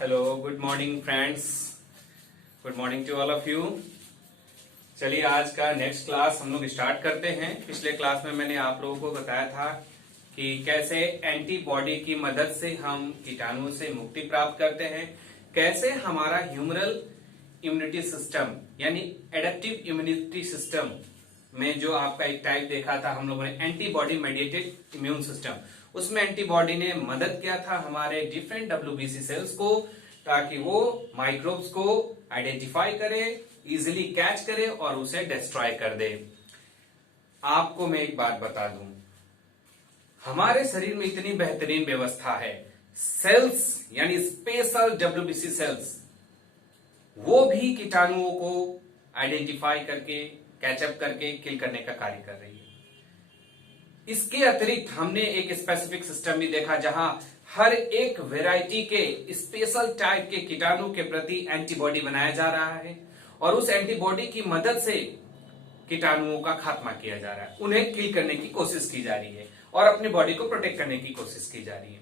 Hello, good morning friends. Good morning to all of you. चलिए आज का next class हम लोग स्टार्ट करते हैं। पिछले क्लास में मैंने आप लोगों को बताया था कि कैसे एंटीबॉडी की मदद से हम कीटाणुओं से मुक्ति प्राप्त करते हैं, कैसे हमारा ह्यूमरल इम्यूनिटी सिस्टम यानी एडेप्टिव इम्यूनिटी सिस्टम में जो आपका एक टाइप देखा था हम लोगों ने एंटीबॉडी मेडिएटेड इम्यून सिस्टम, उसमें एंटीबॉडी ने मदद किया था हमारे डिफरेंट डब्ल्यूबीसी सेल्स को, ताकि वो माइक्रोब्स को आइडेंटिफाई करे, इजिली कैच करे और उसे डिस्ट्रॉय कर दे। आपको मैं एक बात बता दूं, हमारे शरीर में इतनी बेहतरीन व्यवस्था है, सेल्स यानी स्पेशल डब्ल्यूबीसी सेल्स वो भी कीटाणुओं को आइडेंटिफाई करके कैचअप करके किल करने का कार्य कर रही है। इसके अतिरिक्त हमने एक स्पेसिफिक सिस्टम भी देखा जहां हर एक वैरायटी के स्पेशल टाइप के कीटाणु के प्रति एंटीबॉडी बनाया जा रहा है और उस एंटीबॉडी की मदद से कीटाणुओं का खात्मा किया जा रहा है, उन्हें किल करने की कोशिश की जा रही है और अपनी बॉडी को प्रोटेक्ट करने की कोशिश की जा रही है।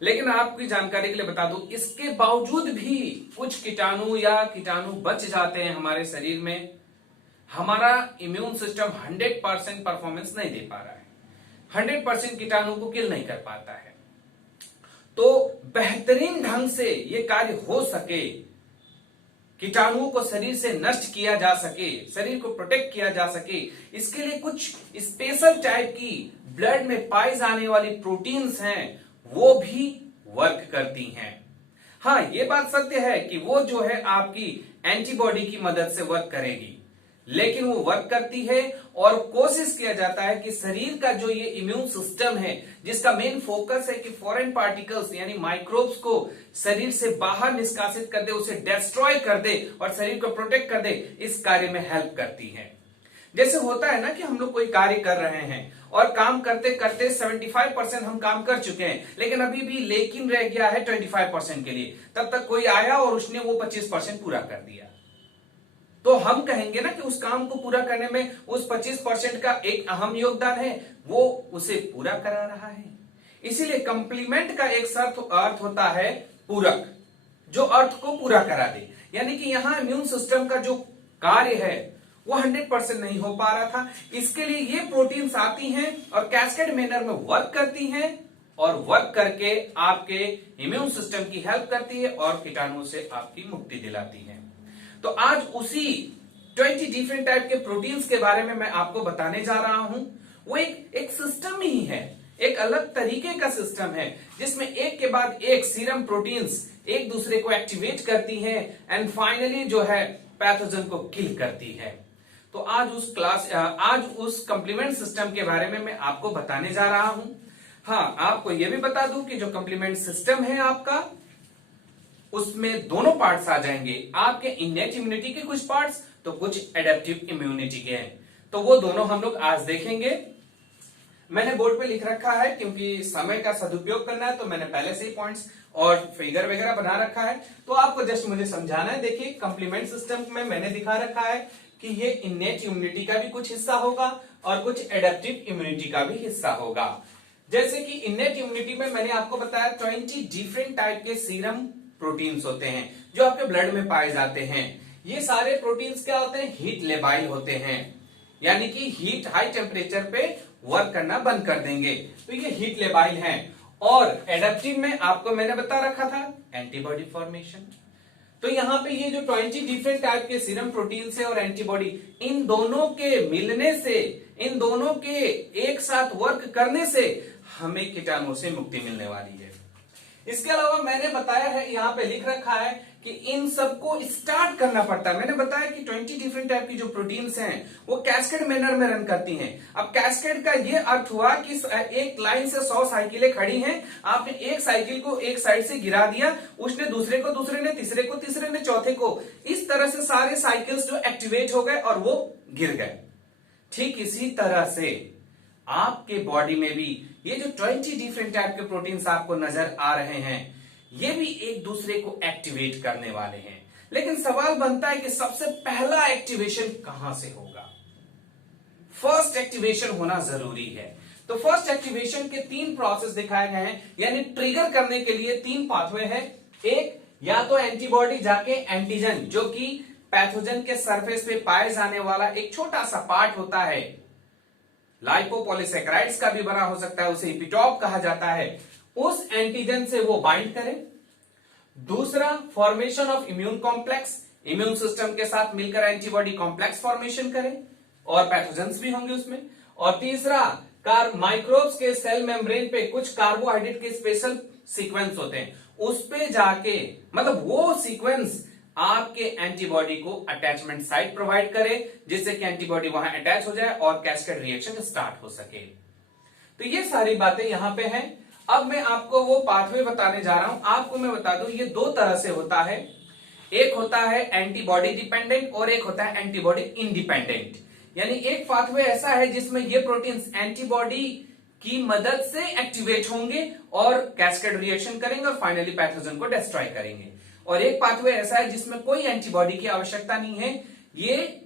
लेकिन आपकी जानकारी के लिए बता दूं, इसके बावजूद भी कुछ कीटाणु या कीटाणु बच जाते हैं हमारे शरीर में। हमारा इम्यून सिस्टम 100% परफॉर्मेंस नहीं दे पा रहा है, 100% कीटाणु को किल नहीं कर पाता है। तो बेहतरीन ढंग से यह कार्य हो सके, कीटाणुओं को शरीर से नष्ट किया जा सके, शरीर को प्रोटेक्ट किया जा सके, इसके लिए कुछ स्पेशल टाइप की ब्लड में पाई जाने वाली प्रोटीन्स हैं, वो भी वर्क करती हैं। हाँ, ये बात सत्य है कि वो जो है आपकी एंटीबॉडी की मदद से वर्क करेगी, लेकिन वो वर्क करती है और कोशिश किया जाता है कि शरीर का जो ये इम्यून सिस्टम है, जिसका मेन फोकस है कि फॉरेन पार्टिकल्स यानी माइक्रोब्स को शरीर से बाहर निष्कासित कर दे, उसे डिस्ट्रॉय कर दे और शरीर को प्रोटेक्ट कर दे, इस कार्य में हेल्प करती है। जैसे होता है ना कि हम लोग कोई कार्य कर रहे हैं और काम करते करते 75% हम काम कर चुके हैं, लेकिन अभी भी लेकिन रह गया है 25% के लिए। तब तक कोई आया और उसने वो 25% पूरा कर दिया, तो हम कहेंगे ना कि उस काम को पूरा करने में उस 25% का एक अहम योगदान है, वो उसे पूरा करा रहा है। इसीलिए कंप्लीमेंट का एक अर्थ होता है पूरक, जो अर्थ को पूरा करा दे। यानी कि यहां इम्यून सिस्टम का जो कार्य है वो 100% नहीं हो पा रहा था, इसके लिए ये प्रोटीन्स आती हैं और कैस्केड मैनर में वर्क करती हैं और वर्क करके आपके इम्यून सिस्टम की हेल्प करती है और कीटाणुओं से आपकी मुक्ति दिलाती है। तो आज उसी 20 डिफरेंट टाइप के प्रोटीन्स के बारे में मैं आपको बताने जा रहा हूं। वो एक सिस्टम ही है, एक अलग तरीके का सिस्टम है, जिसमें एक के बाद एक सीरम प्रोटीन्स एक दूसरे को एक्टिवेट करती हैं एंड फाइनली जो है पैथोजन को किल करती है। तो आज उस कंप्लीमेंट सिस्टम के बारे में मैं आपको बताने जा रहा हूं। हाँ, आपको यह भी बता दूं कि जो कंप्लीमेंट सिस्टम है आपका, उसमें दोनों पार्ट्स आ जाएंगे, आपके इनेट इम्यूनिटी के कुछ पार्ट्स तो कुछ एडेप्टिव इम्यूनिटी के हैं। तो वो दोनों हम लोग आज देखेंगे। मैंने बोर्ड पे लिख रखा है, क्योंकि समय का सदुपयोग करना है, तो मैंने पहले से ही पॉइंट्स और फिगर वगैरह बना रखा है, तो आपको जस्ट मुझे समझाना है। देखिए, कंप्लीमेंट सिस्टम में मैंने दिखा रखा है कि ये इनेट इम्यूनिटी का भी कुछ हिस्सा होगा और कुछ एडेप्टिव इम्यूनिटी का भी हिस्सा होगा। जैसे कि इनेट इम्यूनिटी में मैंने आपको बताया 20 डिफरेंट टाइप के सीरम प्रोटीन्स होते हैं जो आपके ब्लड में पाए जाते हैं। ये सारे प्रोटीन्स क्या होते हैं? हीट लेबाइल होते हैं, यानी कि हीट हाई टेम्परेचर पे वर्क करना बंद कर देंगे, तो ये हीट लेबाइल हैं। और एडेप्टिव में आपको मैंने बता रखा था एंटीबॉडी फॉर्मेशन। तो यहां पे ये जो 20 डिफरेंट टाइप के सीरम प्रोटीन्स है और एंटीबॉडी, इन दोनों के मिलने से, इन दोनों के एक साथ वर्क करने से हमें कीटाणुओं से मुक्ति मिलने वाली है। इसके अलावा मैंने बताया है, यहां पे लिख रखा है कि इन सबको स्टार्ट करना पड़ता है। मैंने बताया कि 20 डिफरेंट टाइप की जो प्रोटीन्स हैं वो कैस्केड मैनर में रन करती हैं। अब कैस्केड का ये अर्थ हुआ कि एक लाइन से 100 साइकिलें खड़ी हैं, आपने एक साइकिल को एक साइड से गिरा दिया, उसने दूसरे को, दूसरे ने तीसरे को, तीसरे ने चौथे को, इस तरह से सारे साइकिल्स जो एक्टिवेट हो गए और वो गिर गए। ठीक इसी तरह से आपके बॉडी में भी ये जो 20 डिफरेंट टाइप के प्रोटीन्स आपको नजर आ रहे हैं, ये भी एक दूसरे को एक्टिवेट करने वाले हैं। लेकिन सवाल बनता है कि सबसे पहला एक्टिवेशन कहां से होगा? फर्स्ट एक्टिवेशन होना जरूरी है। तो फर्स्ट एक्टिवेशन के 3 प्रोसेस दिखाए गए हैं, यानी ट्रिगर करने के लिए 3 पाथवे हैं। एक या तो एंटीबॉडी जाके एंटीजन जो कि पैथोजन के सरफेस पे पाए जाने वाला एक छोटा सा पार्ट होता है, लाइपोपॉलीसैकेराइड्स का भी बना हो सकता है, उसे इपिटॉप कहा जाता है, उस एंटीजन से वो बाइंड करे। दूसरा, formation of immune complex, immune system के साथ मिलकर एंटीबॉडी कॉम्प्लेक्स फॉर्मेशन करे और पैथोजेंस भी होंगे उसमें। और तीसरा, माइक्रोब्स के सेल मेम्ब्रेन पे कुछ कार्बोहाइड्रेट के स्पेशल सीक्वेंस होते हैं, उस पे जाके मतलब वो सीक्वेंस आपके एंटीबॉडी को अटैचमेंट साइट प्रोवाइड करे, जिससे कि एंटीबॉडी वहां अटैच हो जाए और कैस्केड रिएक्शन स्टार्ट हो सके। तो ये सारी बातें यहां पे हैं। अब मैं आपको वो पाथवे बताने जा रहा हूं। आपको मैं बता दूं, ये दो तरह से होता है, एक होता है एंटीबॉडी डिपेंडेंट और एक होता है एंटीबॉडी इंडिपेंडेंट। यानी एक पाथवे ऐसा है जिसमें ये प्रोटीन्स एंटीबॉडी की मदद से एक्टिवेट होंगे और कैस्केड रिएक्शन करेंगे और फाइनली पैथोजन को डिस्ट्रॉय करेंगे। और एक पाथवे ऐसा है जिसमें कोई एंटीबॉडी की आवश्यकता नहीं है, ये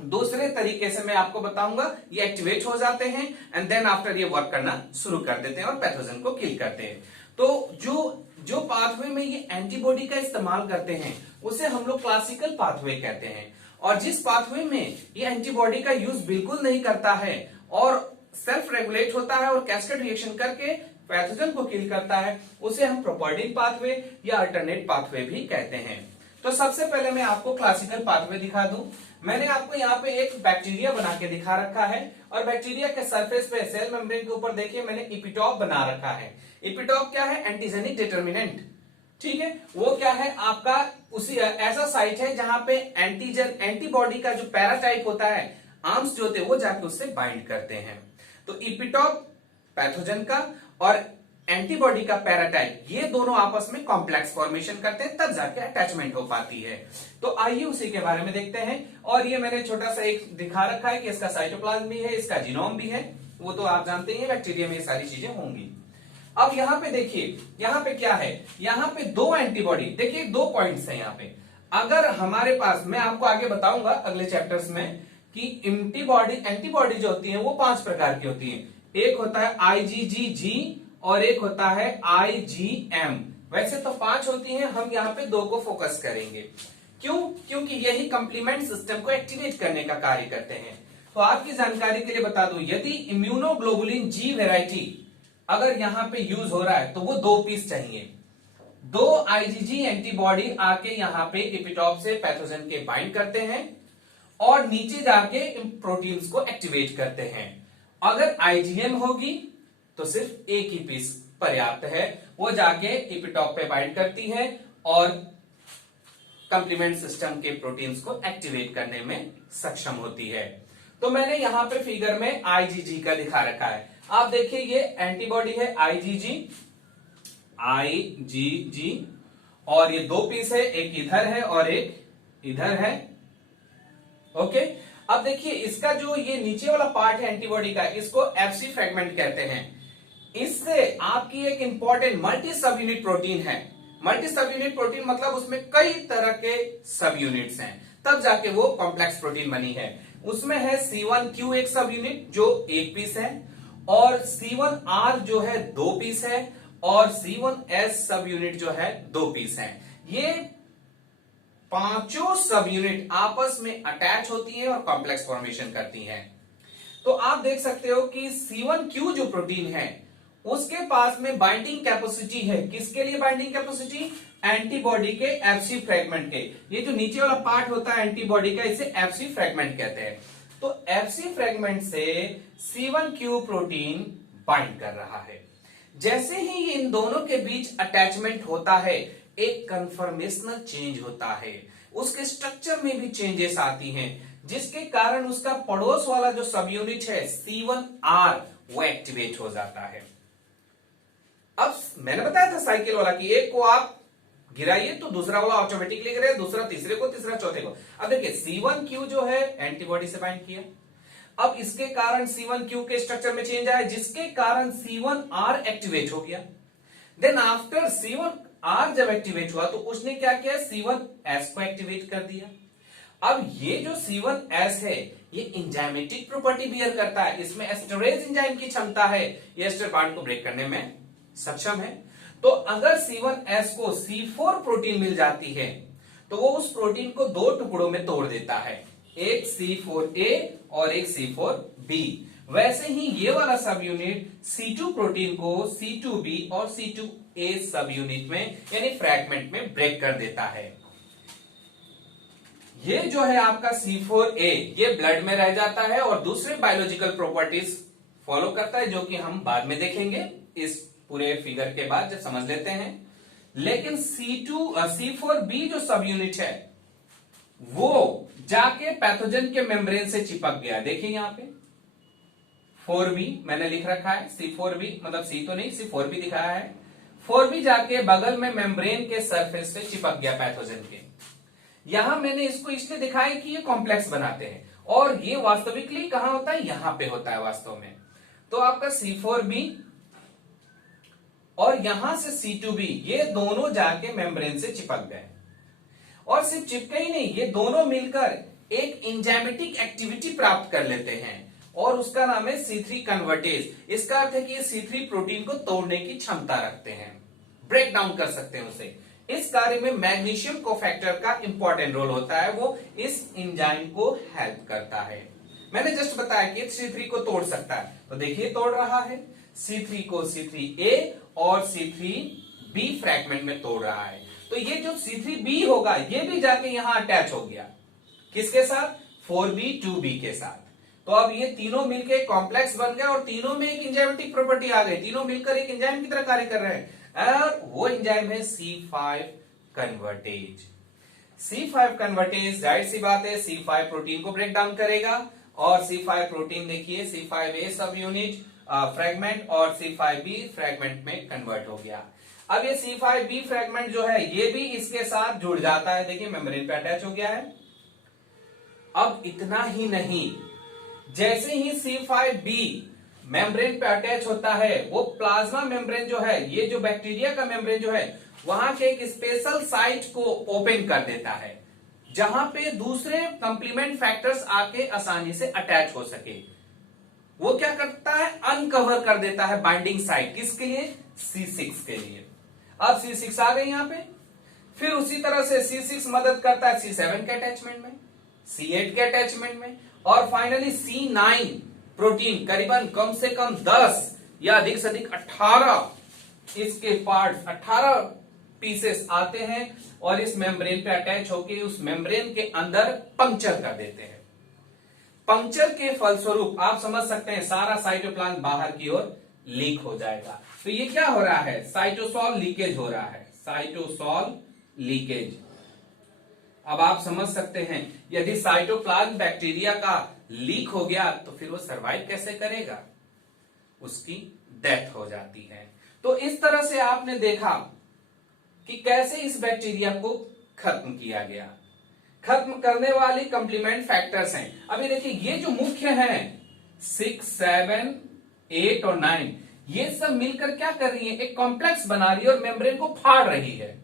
दूसरे तरीके से मैं आपको बताऊंगा, ये एक्टिवेट हो जाते हैं एंड देन आफ्टर ये वर्क करना शुरू कर देते हैं और पैथोजन को किल करते हैं। तो जो पाथवे में ये एंटीबॉडी का इस्तेमाल करते हैं उसे हम लोग क्लासिकल पाथवे कहते हैं, और जिस पाथवे में ये एंटीबॉडी का यूज बिल्कुल नहीं करता है और सेल्फ रेगुलेट होता है और कैस्केड रिएक्शन करके पैथोजन को किल करता है, उसे हम प्रोपॉर्डिन पाथवे या अल्टरनेट पाथवे भी कहते हैं। तो सबसे पहले मैं आपको क्लासिकल पाथवे दिखा दूं। मैंने आपको यहाँ पे एक बैक्टीरिया बना के दिखा रखा है और बैक्टीरिया के सरफेस पे सेल मेम्ब्रेन के ऊपर देखिए मैंने इपिटॉप बना रखा है। इपिटॉप क्या है? Antigenic determinant. ठीक है, वो क्या है आपका? उसी ऐसा साइट है जहां पे एंटीबॉडी का जो पैराटाइप होता है, आर्म्स जो होते हैं वो जाके उससे बाइंड करते हैं। तो इपिटॉप पैथोजन का और एंटीबॉडी का पैराटाइप, ये दोनों आपस में कॉम्प्लेक्स फॉर्मेशन करते हैं, तब जाके अटैचमेंट हो पाती है। तो आइए उसी के बारे में देखते हैं। और ये मैंने छोटा सा एक दिखा रखा है कि इसका साइटोप्लाज्म भी है, इसका जीनोम भी है, वो तो आप जानते ही हैं बैक्टीरिया में ये सारी चीजें होंगी। अब यहाँ पे देखिए, यहाँ पे क्या है? यहाँ पे दो एंटीबॉडी, देखिए दो पॉइंट्स हैं यहाँ पे। अगर हमारे पास, मैं आपको आगे बताऊंगा अगले चैप्टर्स में कि एंटीबॉडी जो होती है वो 5 प्रकार की होती है। एक होता है IgG और एक होता है IgM। वैसे तो 5 होती हैं, हम यहाँ पे 2 को फोकस करेंगे। क्यों? क्योंकि यही कंप्लीमेंट सिस्टम को एक्टिवेट करने का कार्य करते हैं। तो आपकी जानकारी के लिए बता दूं, यदि इम्यूनोग्लोबुलिन G वेराइटी अगर यहाँ पे यूज हो रहा है तो वो 2 पीस चाहिए। 2 IgG एंटीबॉडी आके यहाँ पे एपिटॉप से पैथोजन के बाइंड करते हैं और नीचे जाके इन प्रोटीन्स को एक्टिवेट करते हैं। अगर IgM होगी तो सिर्फ एक ही पीस पर्याप्त है, वो जाके एपिटॉप पे बाइंड करती है और कंप्लीमेंट सिस्टम के प्रोटीन्स को एक्टिवेट करने में सक्षम होती है। तो मैंने यहां पे फिगर में IgG का दिखा रखा है। आप देखिए ये एंटीबॉडी है IgG और ये 2 पीस है, एक इधर है और एक इधर है। ओके, अब देखिए इसका जो ये नीचे वाला पार्ट है एंटीबॉडी का, इसको FC फ्रेगमेंट कहते हैं। इससे आपकी एक इंपॉर्टेंट मल्टी सब यूनिट प्रोटीन है। मल्टी सब यूनिट प्रोटीन मतलब उसमें कई तरह के सब यूनिट्स हैं, तब जाके वो कॉम्प्लेक्स प्रोटीन बनी है। उसमें है C1Q एक सब यूनिट जो 1 पीस है, और C1R जो है 2 पीस है, और C1S सब यूनिट जो है 2 पीस है। ये 5 सब यूनिट आपस में अटैच होती हैं और कॉम्प्लेक्स फॉर्मेशन करती हैं। तो आप देख सकते हो कि C1Q जो प्रोटीन है उसके पास में बाइंडिंग कैपेसिटी है। किसके लिए बाइंडिंग कैपेसिटी? एंटीबॉडी के FC फ्रेगमेंट के। ये जो नीचे वाला पार्ट होता है एंटीबॉडी का, इसे FC फ्रेगमेंट कहते हैं। तो FC फ्रेगमेंट से C1Q प्रोटीन बाइंड कर रहा है। जैसे ही इन दोनों के बीच अटैचमेंट होता है, एक कन्फर्मेशनल चेंज होता है, उसके स्ट्रक्चर में भी चेंजेस आती हैं, जिसके कारण उसका पड़ोस वाला जो सब यूनिट है C1R वो एक्टिवेट हो जाता है। अब मैंने बताया था साइकिल वाला कि एक को आप गिराइए तो दूसरा वाला ऑटोमेटिकली गिरे, दूसरा तीसरे को, तीसरा चौथे को। अब देखिए C1Q जो है एंटीबॉडी से बाइंड किया, अब इसके कारण C1Q के स्ट्रक्चर में चेंज आया, जिसके कारण C1R एक्टिवेट हो गया। देन आफ्टर C1R जब एक्टिवेट हुआ तो उसने क्या किया? C1S को एक्टिवेट कर दिया। अब ये जो C1S है ये एंजाइमेटिक प्रॉपर्टी बियर करता है, इसमें एस्टरेज एंजाइम की क्षमता है, ये एस्टर बॉन्ड को ब्रेक करने में सक्षम है। तो अगर C1S को C4 प्रोटीन मिल जाती है तो वो उस प्रोटीन को दो टुकड़ों में तोड़ देता है, एक C4A और एक C4B। वैसे ही ये वाला सब यूनिट C2 प्रोटीन को C2B और C2A सब यूनिट में यानी फ्रैगमेंट में ब्रेक कर देता है। ये जो है आपका C4A ये ब्लड में रह जाता है और दूसरे बायोलॉजिकल प्रॉपर्टीज फॉलो करता है, जो कि हम बाद में देखेंगे इस पूरे फिगर के बाद जब समझ लेते हैं। लेकिन C4B जो सब यूनिट है वो जाके पैथोजन के मेम्ब्रेन से चिपक गया। देखिए यहां पे 4B मैंने लिख रखा है, C4B मतलब C तो नहीं, C4B दिखाया है। 4B जाके बगल में मेम्ब्रेन के सरफेस से चिपक गया पैथोजन के। यहां मैंने इसको इसलिए दिखाया कि ये कॉम्प्लेक्स बनाते हैं और ये वास्तविकली कहां होता है, यहां पे होता है वास्तव में। तो आपका C4B और यहां से C2B ये दोनों जाके मेम्ब्रेन से चिपक गए और सिर्फ चिपके ही नहीं, ये दोनों मिलकर एक एंजाइमेटिक एक्टिविटी प्राप्त कर लेते हैं और उसका नाम है C3 कन्वर्टेज। इसका अर्थ है कि ये C3 प्रोटीन को तोड़ने की क्षमता रखते हैं, ब्रेक डाउन कर सकते हैं उसे। इस कार्य में मैग्नीशियम कोफैक्टर का इंपॉर्टेंट रोल होता है, वो इस एंजाइम को हेल्प करता है। मैंने जस्ट बताया कि C3 को तोड़ सकता है, तो देखिए तोड़ रहा है, C3 को C3A और C3B फ्रैगमेंट में तोड़ रहा है। तो ये जो C3B होगा ये भी जाके यहां अटैच हो गया, किसके साथ, 4B 2B के साथ। तो अब ये तीनों मिलकर कॉम्प्लेक्स बन गए और तीनों में एक एंजाइमेटिक प्रॉपर्टी आ गई, तीनों मिलकर एक एंजाइम की तरह कार्य कर रहे हैं और वो एंजाइम है C5 कन्वर्टेज। C5 कन्वर्टेज जाहिर सी बात है C5 प्रोटीन को ब्रेक डाउन करेगा और C5 प्रोटीन देखिए C5A सब यूनिट फ्रैगमेंट और C5B फ्रैगमेंट में कन्वर्ट हो गया। अब ये C5B फ्रैगमेंट जो है ये भी इसके साथ जुड़ जाता है, देखिए मेम्ब्रेन पे अटैच हो गया है। अब इतना ही नहीं, जैसे ही C5B मेम्ब्रेन पे अटैच होता है वो प्लाज्मा मेम्ब्रेन जो है, ये जो बैक्टीरिया का मेम्ब्रेन जो है वहां के एक स्पेशल साइट को ओपन कर देता है जहां पे दूसरे कंप्लीमेंट फैक्टर्स आके आसानी से अटैच हो सके। वो क्या करता है, अनकवर कर देता है बाइंडिंग साइट, किसके लिए, C6 के लिए। अब C6 आ गए यहां पे, फिर उसी तरह से C6 मदद करता है C7 के अटैचमेंट में, C8 के अटैचमेंट में और फाइनली C9 प्रोटीन करीबन कम से कम 10 या अधिक से अधिक 18 इसके पार्ट्स 18 पीसेस आते हैं और इस मेम्ब्रेन पे अटैच होकर उस मेम्ब्रेन के अंदर पंक्चर कर देते हैं। पंक्चर के फलस्वरूप आप समझ सकते हैं सारा साइटोप्लाज्म बाहर की ओर लीक हो जाएगा। तो ये क्या हो रहा है, साइटोसॉल लीकेज हो रहा है, साइटोसॉल लीकेज। अब आप समझ सकते हैं यदि साइटोप्लाज्म बैक्टीरिया का लीक हो गया तो फिर वो सरवाइव कैसे करेगा, उसकी डेथ हो जाती है। तो इस तरह से आपने देखा कि कैसे इस बैक्टीरिया को खत्म किया गया। खत्म करने वाली कंप्लीमेंट फैक्टर्स हैं। अभी देखिए ये जो मुख्य हैं 6, 7, 8 और 9 ये सब मिलकर क्या कर रही है, एक कॉम्प्लेक्स बना रही है और मेम्ब्रेन को फाड़ रही है,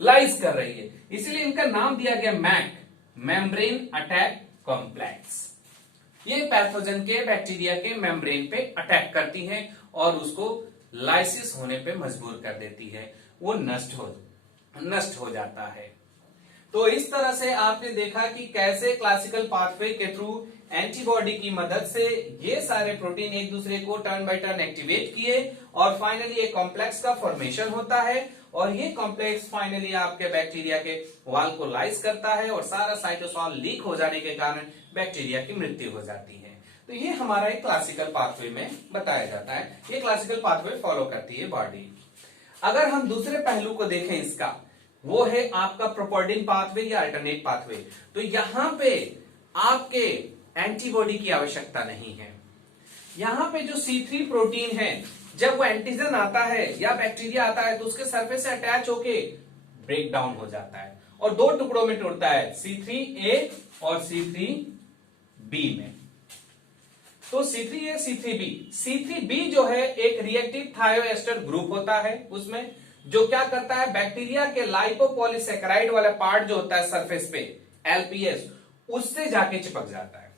लाइज कर रही है। इसीलिए इनका नाम दिया गया मैक, मेम्ब्रेन अटैक कॉम्प्लेक्स। ये पैथोजन के बैक्टीरिया के मेम्ब्रेन पे अटैक करती है और उसको लाइसिस होने पे मजबूर कर देती है, वो नष्ट हो जाता है। तो इस तरह से आपने देखा कि कैसे क्लासिकल पाथवे के थ्रू एंटीबॉडी की मदद से ये सारे प्रोटीन एक दूसरे को टर्न बाय टर्न एक्टिवेट किए और फाइनली एक कॉम्प्लेक्स का फॉर्मेशन होता है और ये कॉम्प्लेक्स फाइनली आपके बैक्टीरिया के वाल को लाइज करता है और सारा साइटोसॉल लीक हो जाने के कारण बैक्टीरिया की मृत्यु हो जाती है। तो ये हमारा एक क्लासिकल पाथवे में बताया जाता है, ये क्लासिकल पाथवे फॉलो करती है बॉडी। अगर हम दूसरे पहलू को देखें इसका, वो है आपका प्रोपोर्डिन पाथवे या अल्टरनेट पाथवे। तो यहां पे आपके एंटीबॉडी की आवश्यकता नहीं है। यहां पे जो C3 प्रोटीन है जब वो एंटीजन आता है या बैक्टीरिया आता है तो उसके सरफेस से अटैच होके ब्रेक डाउन हो जाता है और दो टुकड़ों में टूटता है, C3A और C3B में। तो C3A C3B, C3B जो है एक रिएक्टिव थायोएस्टर ग्रुप होता है उसमें, जो क्या करता है बैक्टीरिया के लाइपोपॉलीसैकेराइड वाला पार्ट जो होता है सरफेस पे LPS उससे जाके चिपक जाता है।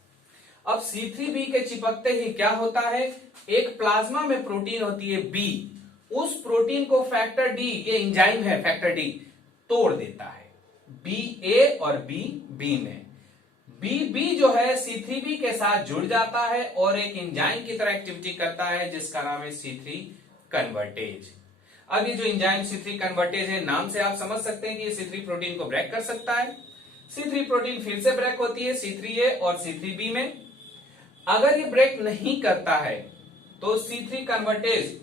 अब C3B के चिपकते ही क्या होता है, एक प्लाज्मा में प्रोटीन होती है B, उस प्रोटीन को फैक्टर डी, ये एंजाइम है फैक्टर डी, तोड़ देता है बी ए और बी में। बी जो है C3B के साथ जुड़ जाता है और एक एंजाइम की तरह एक्टिविटी करता है जिसका नाम है C3 कन्वर्टेज। अब ये जो एंजाइम C3 कन्वर्टेज है, नाम से आप समझ सकते हैं कि ये C3 प्रोटीन को ब्रेक कर सकता है। C3 प्रोटीन फिर से ब्रेक होती है C3A और C3B में। अगर ये ब्रेक नहीं करता है तो C3 कन्वर्टेज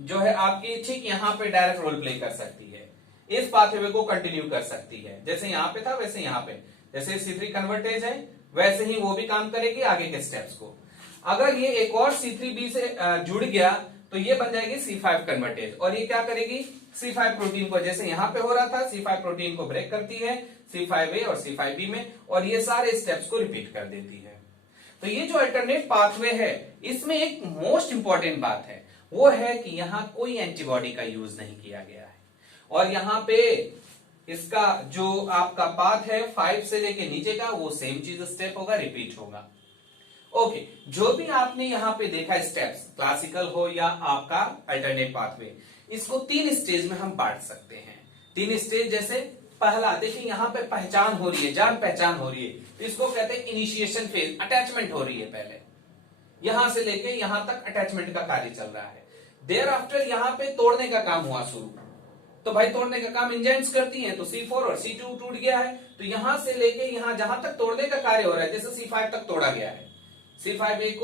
जो है आपकी ठीक यहां पे डायरेक्ट रोल प्ले कर सकती है, इस पाथवे को कंटिन्यू कर सकती है। जैसे यहां पे था वैसे यहां पे, जैसे C3 कन्वर्टेज है वैसे ही वो भी काम करेगी आगे के स्टेप्स को। अगर ये एक और C3B से जुड़ गया तो ये बन जाएगी C5 कन्वर्टेज, और ये क्या करेगी C5 प्रोटीन को, जैसे यहां पे हो रहा था, C5 प्रोटीन को ब्रेक करती है C5A और C5B में, और ये सारे स्टेप्स को रिपीट कर देती है। तो ये जो अल्टरनेट पाथवे है इसमें एक मोस्ट इंपॉर्टेंट बात है, वो है कि यहां कोई एंटीबॉडी का यूज नहीं किया गया है, और यहां पे इसका जो आपका पाथ है 5 से लेके नीचे का वो सेम चीज स्टेप होगा, रिपीट होगा। ओके, जो भी आपने यहां पे देखा स्टेप्स, क्लासिकल हो या आपका अल्टरनेट पाथवे, इसको 3 स्टेज में हम बांट सकते हैं। 3 स्टेज, जैसे पहला देखिए यहां पे पहचान हो रही है, जान पहचान हो रही है, तो इसको कहते हैं इनिशिएशन फेज, अटैचमेंट हो रही है। पहले यहां से लेके यहां तक अटैचमेंट का कार्य चल रहा है। देयर आफ्टर यहां पे तोड़ने का काम हुआ शुरू, तो भाई तोड़ने का काम एंजाइम्स करती हैं, तो C4 और C2 टूट गया है, तो यहां से लेके यहां जहां तक तोड़ने का कार्य हो रहा है, जैसे C5 तक तोड़ा गया है, C5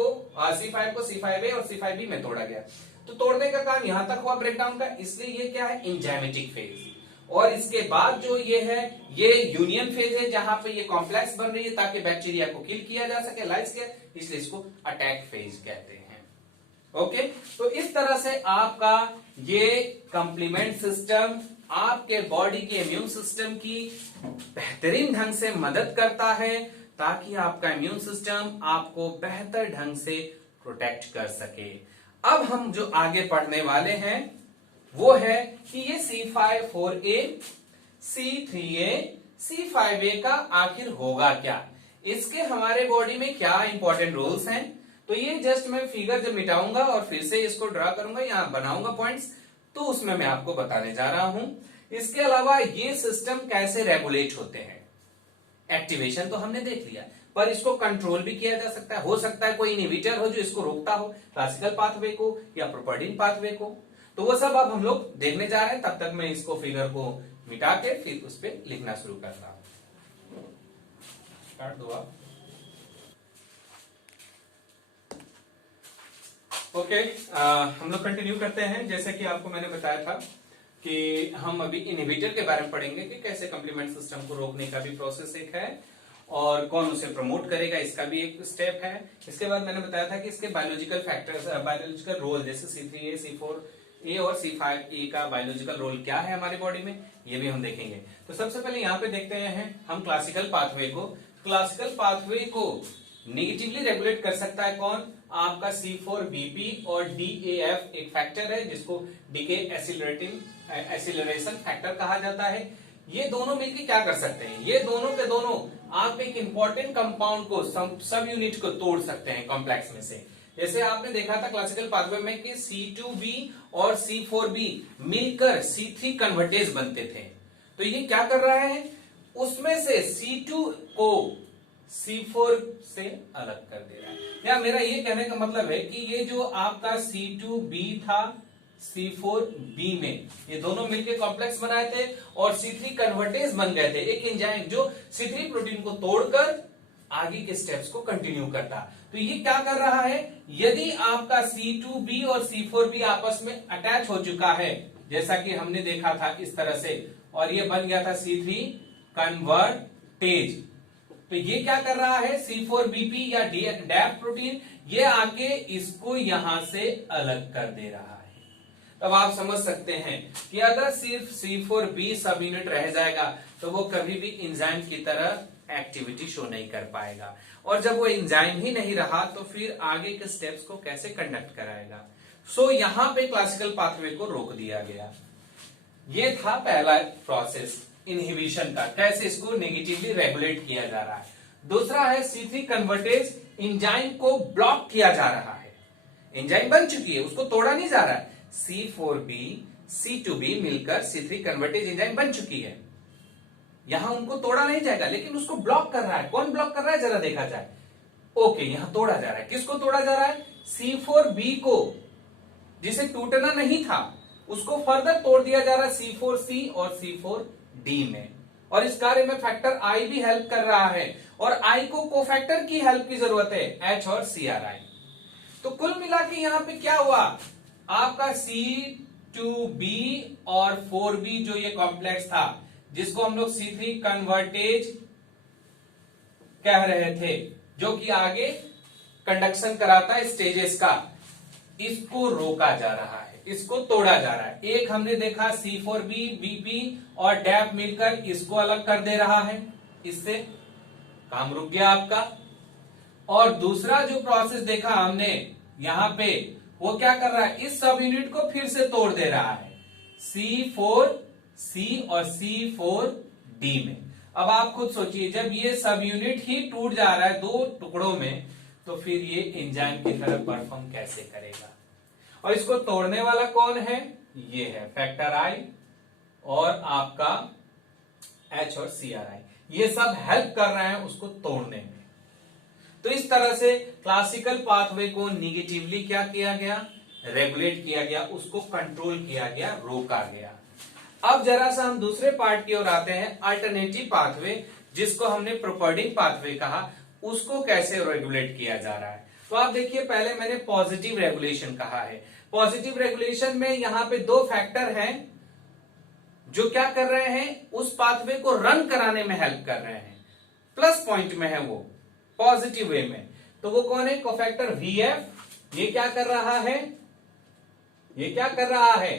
को C5A और C5B में तोड़ा गया, तो तोड़ने का काम यहां तक हुआ ब्रेकडाउन का, इसलिए ये क्या है एंजाइमेटिक फेज। और इसके बाद जो ये है ये यूनियन फेज है, जहां पे ये कॉम्प्लेक्स बन रही है ताकि बैक्टीरिया को किल किया जा सके, लाइस किया, इसलिए इसको अटैक फेज कहते हैं। ओके, तो इस तरह से आपका ये कंप्लीमेंट सिस्टम आपके बॉडी के इम्यून सिस्टम की बेहतरीन ढंग से मदद करता है, ताकि आपका इम्यून सिस्टम आपको बेहतर ढंग से प्रोटेक्ट कर सके। अब हम जो आगे पढ़ने वाले हैं वो है कि ये C5-4A, C3A, C5A का आखिर होगा क्या, इसके हमारे बॉडी में क्या इंपॉर्टेंट रोल्स हैं। तो ये जस्ट मैं फिगर जब मिटाऊंगा और फिर से इसको ड्रा करूंगा, यहां बनाऊंगा पॉइंट्स, तो उसमें मैं आपको बताने जा रहा हूं। इसके अलावा ये सिस्टम कैसे रेगुलेट होते हैं, एक्टिवेशन तो हमने देख लिया, पर इसको कंट्रोल भी किया जा सकता है। हो सकता है कोई इनहिबिटर हो जो इसको रोकता हो, क्लासिकल पाथवे को या प्रोपर्डिन पाथवे को, तो वो सब अब हम लोग देखने जा रहे हैं। तब तक मैं इसको फिगर को मिटा के फिर उस पर लिखना शुरू करता हूं। स्टार्ट दो आप। ओके, हम लोग कंटिन्यू करते हैं। जैसे कि आपको मैंने बताया था कि हम अभी इनहिबिटर के बारे में पढ़ेंगे कि कैसे कंप्लीमेंट सिस्टम को रोकने का भी प्रोसेस एक है, और कौन उसे प्रमोट करेगा इसका भी एक स्टेप है। इसके बाद मैंने बताया था कि इसके बायोलॉजिकल फैक्टर्स, बायोलॉजिकल रोल, जैसे C3A, C4A और C5A का बायोलॉजिकल रोल क्या है हमारी बॉडी में, ये भी हम देखेंगे। तो सबसे पहले यहाँ पे देखते हैं हम क्लासिकल पाथवे को। क्लासिकल पाथवे को नेगेटिवली रेगुलेट कर सकता है कौन, आपका C4BP और DAF एक फैक्टर है जिसको डीके एसिलरेशन फैक्टर कहा जाता है। ये दोनों मिलकर क्या कर सकते हैं, ये दोनों के दोनों आप एक इंपॉर्टेंट कंपाउंड को, सब यूनिट को तोड़ सकते हैं कॉम्प्लेक्स में से। जैसे आपने देखा था क्लासिकल पाथवे में कि C2B और C4B मिलकर C3 कन्वर्टेज बनते थे, तो ये क्या कर रहा है, उसमें से C2 को C4 से अलग कर दे रहा है। या मेरा ये कहने का मतलब है कि ये जो आपका C2B था C4B में, ये दोनों मिलकर कॉम्प्लेक्स बनाए थे और C3 कन्वर्टेज बन गए थे, एक एंजाइम जो C3 प्रोटीन को तोड़कर आगे के स्टेप्स को कंटिन्यू करता। तो ये क्या कर रहा है, यदि आपका C2B और C4B आपस में अटैच हो चुका है, जैसा कि हमने देखा था इस तरह से, और ये बन गया था C3 कन्वर्टेज, तो ये क्या कर रहा है, C4BP या DAF प्रोटीन, ये आके इसको यहां से अलग कर दे रहा है। तब आप समझ सकते हैं कि अगर सिर्फ C4B सब यूनिट रह जाएगा तो वो कभी भी एंजाइम की तरह एक्टिविटी शो नहीं कर पाएगा, और जब वो एंजाइम ही नहीं रहा तो फिर आगे के स्टेप्स को कैसे कंडक्ट कराएगा। सो यहां पे क्लासिकल पाथवे को रोक दिया गया। ये था पहला प्रोसेस इनहिबिशन का, कैसे इसको नेगेटिवली रेगुलेट किया जा रहा है। दूसरा है C3 कन्वर्टेज, एंजाइम को ब्लॉक किया जा रहा है, एंजाइम बन चुकी है उसको तोड़ा नहीं जा रहा है, C4B C2B मिलकर C3 कन्वर्टेज एंजाइम बन चुकी है। यहां उनको तोड़ा नहीं जाएगा, लेकिन उसको ब्लॉक कर रहा है। कौन ब्लॉक कर रहा है जरा देखा जाए। ओके, यहां तोड़ा जा रहा है। किसको तोड़ा जा रहा है? C4B को, जिसे टूटना नहीं था उसको फर्दर तोड़ दिया जा रहा है C4C और C4D में। और इस कार्य में फैक्टर I भी हेल्प कर रहा है, और I को कोफैक्टर की हेल्प की जरूरत है, H और CRI। तो कुल मिला के यहां पे क्या हुआ, आपका C2B और 4B जो ये कॉम्प्लेक्स था, जिसको हम लोग C3 कन्वर्टेज कह रहे थे, जो कि आगे कंडक्शन कराता है स्टेजेस का, इसको रोका जा रहा है, इसको तोड़ा जा रहा है। एक हमने देखा C4B BP और डैप मिलकर इसको अलग कर दे रहा है, इससे काम रुक गया आपका। और दूसरा जो प्रोसेस देखा हमने यहां पे, वो क्या कर रहा है, इस सब यूनिट को फिर से तोड़ दे रहा है C4C और C4D में। अब आप खुद सोचिए, जब ये सब यूनिट ही टूट जा रहा है दो टुकड़ों में, तो फिर ये एंजाइम की तरह परफॉर्म कैसे करेगा। और इसको तोड़ने वाला कौन है, ये है फैक्टर I और आपका H और CRI, ये सब हेल्प कर रहे हैं उसको तोड़ने में। तो इस तरह से क्लासिकल पाथवे को निगेटिवली क्या किया गया, रेगुलेट किया गया, उसको कंट्रोल किया गया, रोका गया। अब जरा सा हम दूसरे पार्ट की ओर आते हैं, अल्टरनेटिव पाथवे, जिसको हमने प्रोपर्डिंग पाथवे कहा, उसको कैसे रेगुलेट किया जा रहा है। तो आप देखिए, पहले मैंने पॉजिटिव रेगुलेशन कहा है। पॉजिटिव रेगुलेशन में यहां पे दो फैक्टर हैं जो क्या कर रहे हैं, उस पाथवे को रन कराने में हेल्प कर रहे हैं, प्लस पॉइंट में है वो, पॉजिटिव वे में। तो वो कौन है, कोफैक्टर VF, ये क्या कर रहा है, ये क्या कर रहा है,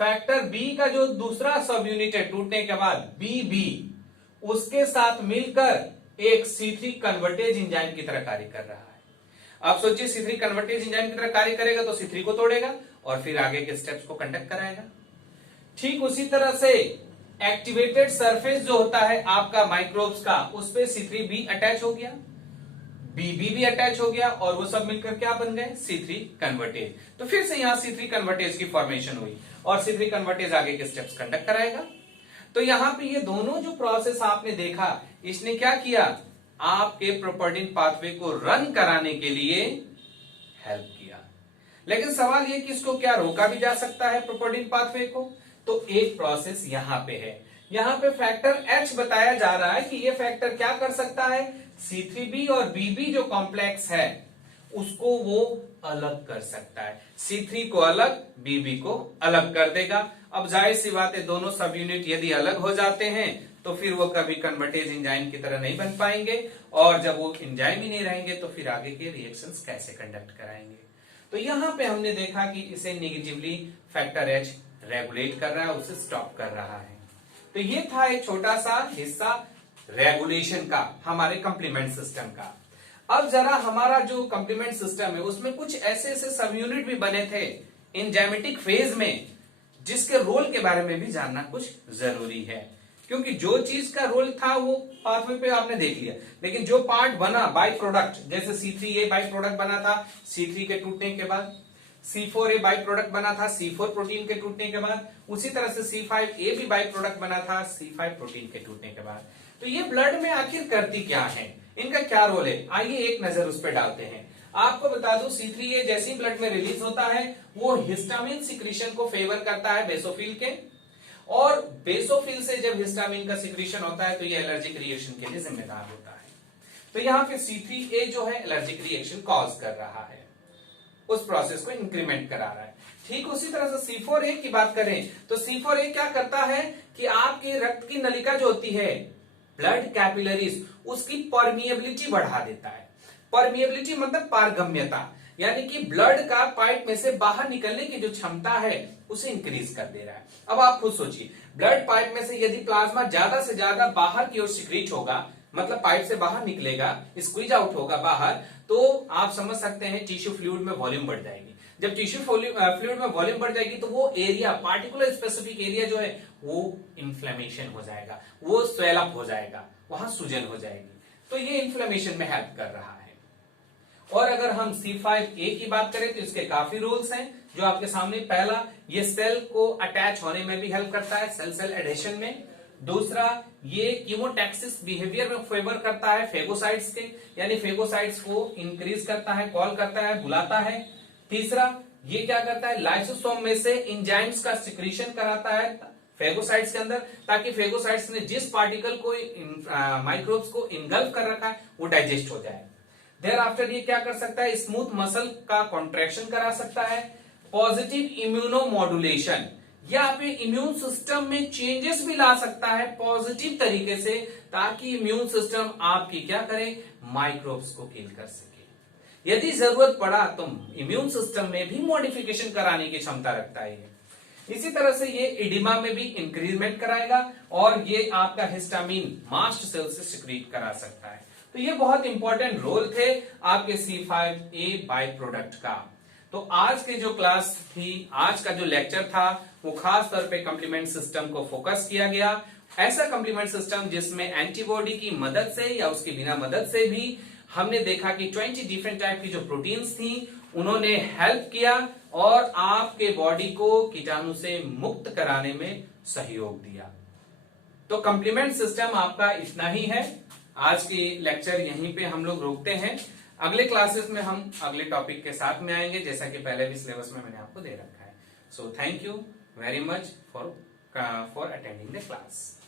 फैक्टर B का जो दूसरा सब यूनिट है टूटने के बाद BB, उसके साथ मिलकर एक C3 कन्वर्टेज एंजाइम की तरह कार्य कर रहा है। आप सोचिए, C3 कन्वर्टेज एंजाइम की तरह कार्य करेगा तो C3 को तोड़ेगा और फिर आगे के स्टेप्स को कंडक्ट कराएगा। ठीक उसी तरह से एक्टिवेटेड सरफेस जो होता है आपका माइक्रोब्स का, उस पे C3B अटैच हो गया, BB भी अटैच हो गया, और वो सब मिलकर क्या बन गए, C3 कन्वर्टेज। तो फिर से यहां C3 कन्वर्टेज की फॉर्मेशन हुई और C3 कन्वर्टेज आगे के स्टेप्स कंडक्ट कराएगा। तो यहां पे ये दोनों जो प्रोसेस आपने देखा, इसने क्या किया, आपके प्रोपर्डिंग पाथवे को रन कराने के लिए हेल्प किया। लेकिन सवाल ये कि इसको क्या रोका भी जा सकता है प्रोपर्डिंग पाथवे को। तो एक प्रोसेस यहां पे है, यहां पे फैक्टर H बताया जा रहा है कि ये फैक्टर क्या कर सकता है, C3B और BB जो कॉम्प्लेक्स है उसको वो अलग कर सकता है। C3 को अलग, BB को अलग कर देगा। अब जाहिर सी बात है, दोनों सब यूनिट यदि अलग हो जाते हैं तो फिर वो कभी कन्वर्टेज एंजाइम की तरह नहीं बन पाएंगे, और जब वो एंजाइम ही नहीं रहेंगे तो फिर आगे के रिएक्शंस कैसे कंडक्ट कराएंगे। तो यहां पे हमने देखा कि इसे नेगेटिवली फैक्टर H रेगुलेट कर रहा है, उसे स्टॉप कर रहा है। तो ये था एक छोटा सा हिस्सा रेगुलेशन का, हमारे कंप्लीमेंट सिस्टम का। अब जरा हमारा जो कंप्लीमेंट सिस्टम है उसमें कुछ ऐसे ऐसे सब यूनिट भी बने थे एंजाइमेटिक फेज में, जिसके रोल के बारे में भी जानना कुछ जरूरी है। क्योंकि जो चीज का रोल था वो पाथवे पे आपने देख लिया, लेकिन जो पार्ट बना बाई प्रोडक्ट, जैसे C3A बाई प्रोडक्ट बना था C3 के टूटने के बाद, C4A बाई प्रोडक्ट बना था C4 प्रोटीन के टूटने के बाद, उसी तरह से C5A भी बाई प्रोडक्ट बना था C5 प्रोटीन के टूटने के बाद। तो ये ब्लड में आखिर करती क्या है, इनका क्या रोल है, आइए एक नजर उस पर डालते हैं। आपको बता दूं, C3A जैसे ही ब्लड में रिलीज होता है वो हिस्टामिन सिक्रीशन को फेवर करता है बेसोफिल के, और बेसोफिल से जब हिस्टामिन का सिक्रीशन होता है तो ये एलर्जिक रिएक्शन के लिए जिम्मेदार होता है। तो यहां पे C3A जो है एलर्जिक रिएक्शन कॉज कर रहा है, उस प्रोसेस को इंक्रीमेंट करा रहा है। ठीक उसी तरह से C4A की बात करें तो C4A क्या करता है कि आपके रक्त की नलिका जो होती है, ब्लड कैपिलरीज, उसकी परमिएबिलिटी बढ़ा देता है। परमिएबिलिटी मतलब पारगम्यता, यानी कि ब्लड का पाइप में से बाहर निकलने की जो क्षमता है उसे इंक्रीज कर दे रहा है। अब आप खुद सोचिए, ब्लड पाइप में से यदि प्लाज्मा ज्यादा से ज्यादा बाहर की ओर सिक्रीट होगा, मतलब पाइप से बाहर निकलेगा, स्क्वीज आउट होगा बाहर, तो आप समझ सकते हैं टिश्यू फ्लूइड में वॉल्यूम बढ़ जाएगी। जब टिश्यू फ्लूइड में वॉल्यूम बढ़ जाएगी तो वो एरिया, पार्टिकुलर स्पेसिफिक एरिया जो है वो इन्फ्लेमेशन हो जाएगा, वो स्वेल अप हो जाएगा, वहां सूजन हो जाएगी। तो ये इन्फ्लेमेशन में हेल्प कर रहा है। और अगर हम C5A की बात करें तो इसके काफी रोल्स हैं, जो आपके सामने पहला, ये सेल को अटैच होने में भी हेल्प करता है, सेल सेल एडेशन में। दूसरा, ये कीमोटैक्सिस बिहेवियर में फेवर करता है फेगोसाइट्स के, यानी फेगोसाइट्स को इंक्रीज करता है, कॉल करता है, बुलाता है। तीसरा, ये क्या करता है, लाइसोसोम में से एंजाइम्स का सिक्रीशन कराता है फेगोसाइट्स के अंदर, ताकि फेगोसाइट्स ने जिस पार्टिकल को माइक्रोब्स को इनगल्फ कर रखा है वो डाइजेस्ट हो जाए। देयर आफ्टर ये क्या कर सकता है, स्मूथ मसल का कॉन्ट्रैक्शन करा सकता है, पॉजिटिव इम्यूनोमॉड्यूलेशन, या फिर इम्यून सिस्टम में चेंजेस भी ला सकता है पॉजिटिव तरीके से, ताकि इम्यून सिस्टम आपकी क्या करे, माइक्रोब्स को किल कर सके। यदि जरूरत पड़ा तो इम्यून सिस्टम में भी मॉडिफिकेशन कराने की क्षमता रखता है। इसी तरह से ये एडिमा में भी इंक्रीजमेंट कराएगा, और ये आपका हिस्टामिन मास्ट सेल से सिक्रीट करा सकता है। तो ये बहुत इंपॉर्टेंट रोल थे आपके C5A बाय प्रोडक्ट का। तो आज की जो क्लास थी, आज का जो लेक्चर था, वो खास तौर पे कंप्लीमेंट सिस्टम को फोकस किया गया। ऐसा कंप्लीमेंट सिस्टम जिसमें एंटीबॉडी की मदद से या उसकी बिना मदद से भी हमने देखा कि 20 डिफरेंट टाइप की जो प्रोटीन्स थी उन्होंने हेल्प किया और आपके बॉडी को कीटाणु से मुक्त कराने में सहयोग दिया। तो कंप्लीमेंट सिस्टम आपका इतना ही है। आज की लेक्चर यहीं पे हम लोग रोकते हैं। अगले क्लासेस में हम अगले टॉपिक के साथ में आएंगे, जैसा कि पहले भी सिलेबस में मैंने आपको दे रखा है। So thank you very much for attending the class.